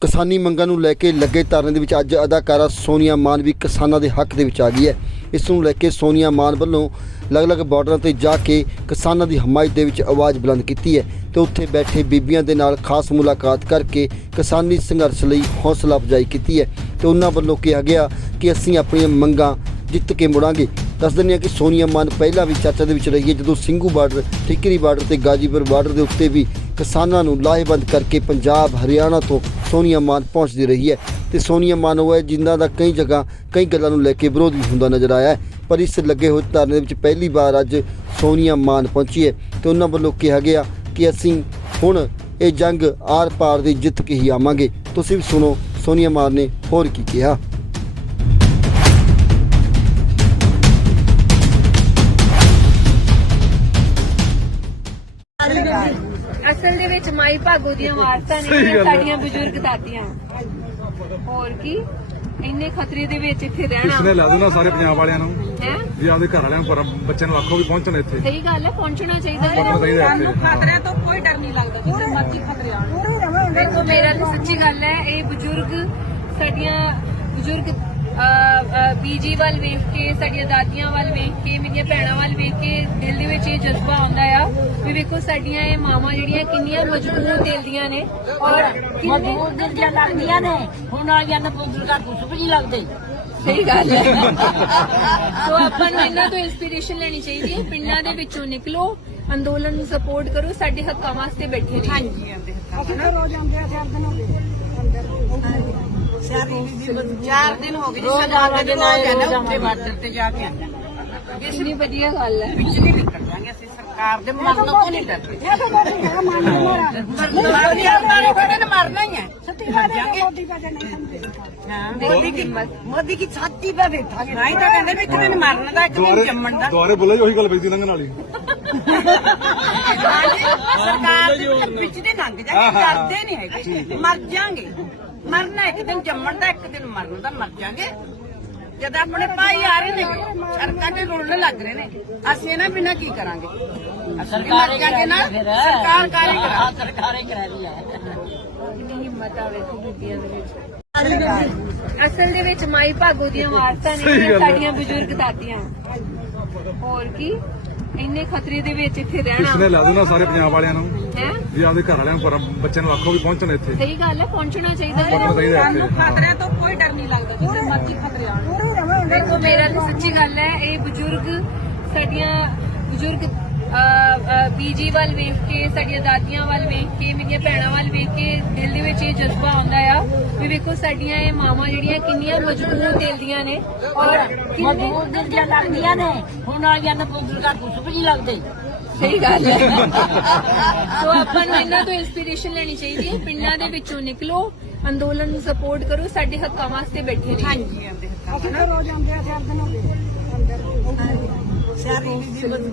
ਕਿਸਾਨੀ ਮੰਗਾਂ ਨੂੰ ਲੈ ਕੇ ਲੱਗੇ ਧਰਨੇ ਦੇ ਵਿੱਚ ਅੱਜ ਅਦਾਕਾਰਾ ਸੋਨੀਆ ਮਾਨ ਵੀ ਕਿਸਾਨਾਂ ਦੇ ਹੱਕ ਦੇ ਵਿੱਚ ਆ ਗਈ ਹੈ। ਇਸ ਨੂੰ ਲੈ ਕੇ ਸੋਨੀਆ ਮਾਨ ਵੱਲੋਂ ਅਲੱਗ-ਅਲੱਗ ਬਾਰਡਰਾਂ ਤੇ ਜਾ ਕੇ ਕਿਸਾਨਾਂ ਦੀ ਹਮਾਇਤ ਦੇ ਵਿੱਚ ਆਵਾਜ਼ ਬੁਲੰਦ ਕੀਤੀ ਹੈ ਤੇ ਉੱਥੇ ਬੈਠੇ ਬੀਬੀਆਂ ਦੇ ਨਾਲ ਖਾਸ ਮੁਲਾਕਾਤ ਕਰਕੇ ਕਿਸਾਨੀ ਸੰਘਰਸ਼ ਲਈ ਹੌਸਲਾ ਅਫਜ਼ਾਈ ਕੀਤੀ ਹੈ ਤੇ ਉਹਨਾਂ ਵੱਲੋਂ ਕਿਹਾ ਗਿਆ ਕਿ ਅਸੀਂ ਆਪਣੀਆਂ ਮੰਗਾਂ ਜਿੱਤ ਕੇ ਮੁੜਾਂਗੇ। ਦੱਸ ਦਿੰਦੇ ਹਾਂ ਕਿ ਸੋਨੀਆ ਮਾਨ ਪਹਿਲਾਂ ਵੀ ਚਰਚਾ ਦੇ ਵਿੱਚ ਰਹੀ ਹੈ ਜਦੋਂ ਸਿੰਘੂ ਬਾਰਡਰ, ਠਿਕਰੀ ਬਾਰਡਰ ਤੇ ਗਾਜੀਪੁਰ ਬਾਰਡਰ ਦੇ ਉੱਤੇ ਵੀ ਕਿਸਾਨਾਂ ਨੂੰ ਲਾਹੇਵੰਦ ਕਰਕੇ ਪੰਜਾਬ, ਹਰਿਆਣਾ ਤੋਂ ਸੋਨੀਆ ਮਾਨ ਪਹੁੰਚਦੀ ਰਹੀ ਹੈ ਤੇ ਸੋਨੀਆ ਮਾਨ ਉਹ ਹੈ ਜਿਨ੍ਹਾਂ ਦਾ ਕਈ ਜਗ੍ਹਾ ਕਈ ਗੱਲਾਂ ਨੂੰ ਲੈ ਕੇ ਵਿਰੋਧ ਵੀ ਹੁੰਦਾ ਨਜ਼ਰ ਆਇਆ ਹੈ, ਪਰ ਇਸ ਲੱਗੇ ਹੋਏ ਧਰਨੇ ਦੇ ਵਿੱਚ ਪਹਿਲੀ ਵਾਰ ਅੱਜ ਸੋਨੀਆ ਮਾਨ ਪਹੁੰਚੀ ਹੈ ਤੇ ਉਹਨਾਂ ਵੱਲੋਂ ਕਿਹਾ ਗਿਆ ਕਿ ਅਸੀਂ ਹੁਣ ਇਹ ਜੰਗ ਆਰ-ਪਾਰ ਦੀ ਜਿੱਤ ਕੇ ਹੀ ਆਵਾਂਗੇ। ਤੁਸੀਂ ਵੀ ਸੁਣੋ, ਸੋਨੀਆ ਮਾਨ ਨੇ ਹੋਰ ਕੀ ਕਿਹਾ। ਅਸਲ ਦੇ ਵਿੱਚ ਮਾਈ ਭਾਗੋ ਦੀਆਂ ਵਾਰਤਾਂ ਨੇ ਸਾਡੀਆਂ ਬਜ਼ੁਰਗ ਦਾਦੀਆਂ ਹੋਰ ਕੀ? ਇੰਨੇ ਖਤਰੇ ਦੇ ਵਿੱਚ ਇੱਥੇ ਕਿਸਨੇ ਰਹਿਣਾ ਲਾ ਦੋ ਨਾ ਸਾਰੇ ਪੰਜਾਬ ਵਾਲਿਆਂ ਨੂੰ? ਹੈ? ਵੀ ਆਪਦੇ ਘਰ ਵਾਲਿਆਂ ਨੂੰ ਪਰ ਬੱਚਿਆਂ ਨੂੰ ਆਖੋ ਵੀ ਪਹੁੰਚਣ ਇੱਥੇ। ਸਹੀ ਗੱਲ ਹੈ ਪਹੁੰਚਣਾ ਚਾਹੀਦਾ ਪਹੁੰਚਣਾ ਚਾਹੀਦਾ ਇੱਥੇ। ਖਤਰਿਆਂ ਤੋਂ ਕੋਈ ਡਰ ਨਹੀਂ ਲੱਗਦਾ ਜਿੱਥੇ ਮਰਜ਼ੀ ਖਤਰੇ ਆਉਣ। ਦੇਖੋ ਮੇਰਾ ਤਾਂ ਸੱਚੀ ਗੱਲ ਹੈ ਇਹ ਬਜ਼ੁਰਗ ਸਾਡੀਆਂ ਬਜ਼ੁਰਗ ਬੀਜੀ ਵੱਲ ਵੇਖ ਕੇ ਸਾਡੀਆਂ ਦਾਦੀਆਂ ਵੱਲ ਵੇਖ ਕੇ ਮੇਰੀਆਂ ਭੈਣਾਂ ਵੱਲ ਵੇਖ ਕੇ ਦਿਲ ਦੇ ਵਿੱਚ ਇਹ ਜਜ਼ਬਾ ਆਉਂਦਾ ਆ ਵੀ ਵੇਖੋ ਸਾਡੀਆਂ ਇਹ ਮਾਵਾਂ ਜਿਹੜੀਆਂ ਕਿੰਨੀਆਂ ਮਜ਼ਬੂਤ ਦਿਲ ਦੀਆਂ ਨੇ ਔਰ ਕਿੰਨੇ ਦਿਲ ਦੀਆਂ ਲੱਗਦੀਆਂ ਨੇ। ਹੁਣ ਵਾਲੀਆਂ ਨੂੰ ਬਜ਼ੁਰਗਾਂ ਕੁਛ ਵੀ ਨਹੀਂ ਲੱਗਦੇ। ਸਹੀ ਗੱਲ ਹੈ। ਸੋ ਆਪਾਂ ਨੂੰ ਇਹਨਾਂ ਤੋਂ ਇਨਸਪੀਰੇਸ਼ਨ ਲੈਣੀ ਚਾਹੀਦੀ ਹੈ। ਪਿੰਡਾਂ ਦੇ ਵਿੱਚੋਂ ਨਿਕਲੋ ਅੰਦੋਲਨ ਨੂੰ ਸਪੋਰਟ ਕਰੋ ਸਾਡੇ ਹੱਕਾਂ ਵਾਸਤੇ ਬੈਠੇ ਰਹੋ। ਹਾਂਜੀ ਆਂਦੇ ਚਾਰ ਦਿਨ ਹੋ ਗਏ। ਜਿਸ ਤਰ੍ਹਾਂ ਦਿਨ ਹੋ ਗਏ ਨਾ ਉੱਥੇ ਬਾਰਡਰ ਤੇ ਜਾ ਕੇ ਆਏ ਕਿੰਨੀ ਵਧੀਆ ਗੱਲ ਹੈ। ਵਿੱਚ ਨਹੀਂ ਨਿਕਲ ਜਾਾਂਗੇ ਅਸੀਂ ਸਰਕਾਰ ਦੇ ਮਰਨ ਤੋਂ ਨਹੀਂ ਡਰਦੇ? ਮਰਨਾ ਮਾਰੇ ਖੜੇ ਨੇ ਮਰਨਾ ਹੀ ਹੈ। ਸੱਤੀ ਜਾਾਂਗੇ ਹਾਂ ਮੋਦੀ ਕੀ ਮੋਦੀ ਕੀ ਛਾਤੀ ਪੇ ਬੈਠਾਂਗੇ ਨਹੀਂ ਤਾਂ ਕਹਿੰਦੇ ਵੀ ਇੱਕ ਦਿਨ ਮਰਨ ਦਾ ਇੱਕ ਦਿਨ ਜੰਮਣ ਦਾ। ਦੁਆਰੇ ਬੋਲੇ ਉਹੀ ਗੱਲ ਵੇਚਦੀ ਲੰਘਣ ਵਾਲੀ। ਸਰਕਾਰ ਦੇ ਵਿੱਚ ਦੇ ਲੰਘ ਜਾਗੇ ਡਰਦੇ ਨਹੀਂ ਹੈਗੇ। ਮਰ ਜਾਾਂਗੇ। ਮਰਨਾ ਇੱਕ ਦਿਨ ਜੰਮਣ ਦਾ ਇੱਕ ਦਿਨ ਮਰਨ ਦਾ ਮਰ ਜਾਾਂਗੇ। ਜਦ ਆਪਣੇ ਭਾਈ ਆ ਰਹੇ ਨੇ ਸੜਕਾਂ ਤੇ ਰੁਲਣ ਲੱਗ ਰਹੇ ਨੇ ਅਸੀਂ ਇਹਨਾਂ ਬਿਨਾਂ ਕੀ ਕਰਾਂਗੇ? ਮਰ ਜਾਾਂਗੇ ਨਾ ਸਰਕਾਰ ਕਾਰੇ ਕਰਾ ਸਰਕਾਰੇ ਕਰਾ ਰਹੀ ਹੈ। ਕਿੰਨੀ ਹਿੰਮਤ ਆਵੇ ਬੀਬੀਆਂ ਦੇ ਵਿੱਚ। ਅਸਲ ਦੇ ਵਿੱਚ ਮਾਈ ਭਾਗੋ ਦੀਆਂ ਵਾਰਤਾਂ ਨੇ ਸਾਡੀਆਂ ਬਜ਼ੁਰਗ ਦਾਦੀਆਂ। ਹੋਰ ਕੀ? ਇੰਨੇ ਖਤਰੇ ਦੇ ਵਿੱਚ ਇੱਥੇ ਰਹਿਣਾ ਕਿਸਨੇ ਲਾ ਦੋ ਨਾ ਸਾਰੇ ਪੰਜਾਬ ਵਾਲਿਆਂ ਨੂੰ। ਹੈ? ਵੀ ਆਪਦੇ ਘਰ ਵਾਲਿਆਂ ਨੂੰ ਪਰ ਬੱਚਿਆਂ ਨੂੰ ਆਖੋ ਵੀ ਪਹੁੰਚਣ ਇੱਥੇ। ਸਹੀ ਗੱਲ ਹੈ ਪਹੁੰਚਣਾ ਚਾਹੀਦਾ ਪਹੁੰਚਣਾ ਹੈ ਚਾਹੀਦਾ ਸਾਨੂੰ ਇੱਥੇ ਖਤਰਿਆਂ ਤੋਂ ਕੋਈ ਡਰ ਨਹੀਂ ਲੱਗਦਾ ਜਿੱਥੇ ਮਰਜ਼ੀ ਖਤਰੇ ਆਉਣ। ਦੇਖੋ ਮੇਰਾ ਤਾਂ ਸੱਚੀ ਗੱਲ ਹੈ ਇਹ ਬਜ਼ੁਰਗ ਸਾਡੀਆਂ ਬਜ਼ੁਰਗ ਬੀਜੀ ਵੱਲ ਵੇਖ ਕੇ ਸਾਡੀਆਂ ਦਾਦੀਆਂ ਵੱਲ ਵੇਖ ਕੇ ਮੇਰੀਆਂ ਭੈਣਾਂ ਵੱਲ ਜਜ਼ਬਾ ਆਉਂਦਾ ਆ ਵੀ ਵੇਖੋ ਸਾਡੀਆਂ ਇਹ ਮਾਵਾਂ ਜਿਹੜੀਆਂ ਕਿੰਨੀਆਂ ਮਜ਼ਬੂਤ ਦਿਲ ਦੀਆਂ ਨੇ ਔਰ ਕਿੰਨੇ ਮਜ਼ਦੂਰ ਦਿਲ ਦੀਆਂ ਲੱਗਦੀਆਂ ਨੇ। ਹੁਣ ਵਾਲੀਆਂ ਨੂੰ ਬਜ਼ੁਰਗਾਂ ਕੁਛ ਵੀ ਨਹੀਂ ਲੱਗਦੇ। ਸਹੀ ਗੱਲ ਹੈ। ਸੋ ਆਪਾਂ ਨੂੰ ਇਹਨਾਂ ਤੋਂ ਇਨਸਪੀਰੇਸ਼ਨ ਲੈਣੀ ਚਾਹੀਦੀ ਹੈ। ਪਿੰਡਾਂ ਦੇ ਵਿੱਚੋਂ ਨਿਕਲੋ ਅੰਦੋਲਨ ਨੂੰ ਸਪੋਰਟ ਕਰੋ ਸਾਡੇ ਹੱਕਾਂ ਵਾਸਤੇ ਬੈਠੇ ਰਹੋ। ਹਾਂਜੀ ਆਂਦੇ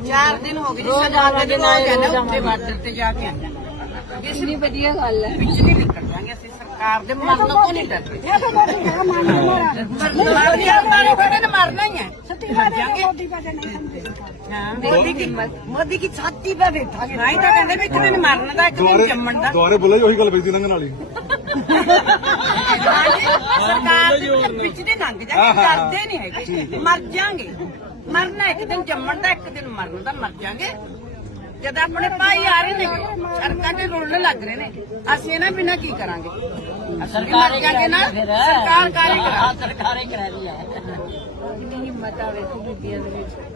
ਚਾਰ ਦਿਨ ਹੋ ਗਏ। ਜਿਸ ਤਰ੍ਹਾਂ ਦਿਨ ਹੋ ਗਏ ਨਾ ਉੱਥੇ ਬਾਰਡਰ ਤੇ ਜਾ ਕੇ ਆਏ ਕਿੰਨੀ ਵਧੀਆ ਗੱਲ ਹੈ। ਨਹੀਂ ਜਾਾਂਗੇ ਅਸੀਂ ਸਰਕਾਰ ਦੇ ਮਰਨ ਤੋਂ ਨਹੀਂ ਡਰਦੇ। ਮਰਨਾ ਮਾਰੇ ਖੜੇ ਨੇ ਮਰਨਾ ਹੀ ਹੈ। ਸੱਤੀ ਜਾਾਂਗੇ। ਹਾਂ ਮੋਦੀ ਕੀ ਮੋਦੀ ਕੀ ਛਾਤੀ ਪੇ ਬੈਠਾਂਗੇ ਨਹੀਂ ਤਾਂ ਕਹਿੰਦੇ ਵੀ ਇੱਕ ਦਿਨ ਮਰਨ ਦਾ ਇੱਕ ਦਿਨ ਜੰਮਣ ਦਾ। ਦੁਆਰੇ ਬੋਲੇ ਉਹੀ ਗੱਲ ਵੇਚਦੀ ਲੰਘਣ ਵਾਲੀ। ਸਰਕਾਰ ਦੇ ਵਿੱਚ ਦੇ ਲੰਘ ਜਾਗੇ ਡਰਦੇ ਨਹੀਂ ਹੈਗੇ। ਮਰ ਜਾਾਂਗੇ। ਮਰਨਾ ਇੱਕ ਦਿਨ ਜੰਮਣ ਦਾ ਇੱਕ ਦਿਨ ਮਰਨ ਦਾ ਮਰ ਜਾਾਂਗੇ। ਜਦ ਆਪਣੇ ਭਾਈ ਆ ਰਹੇ ਨੇ ਸੜਕਾਂ ਤੇ ਰੁਲਣ ਲੱਗ ਰਹੇ ਨੇ ਅਸੀਂ ਇਹਨਾਂ ਬਿਨਾਂ ਕੀ ਕਰਾਂਗੇ? ਮਰ ਜਾਾਂਗੇ ਨਾ ਸਰਕਾਰ ਕਾਰੇ ਕਰਾ ਸਰਕਾਰੇ ਕਰਾ ਰਹੀ ਹੈ ਕਿੰਨੀ ਹਿੰਮਤ ਆਵੇ ਤੇ ਬੀਬੀਆਂ ਦੇ ਵਿੱਚ।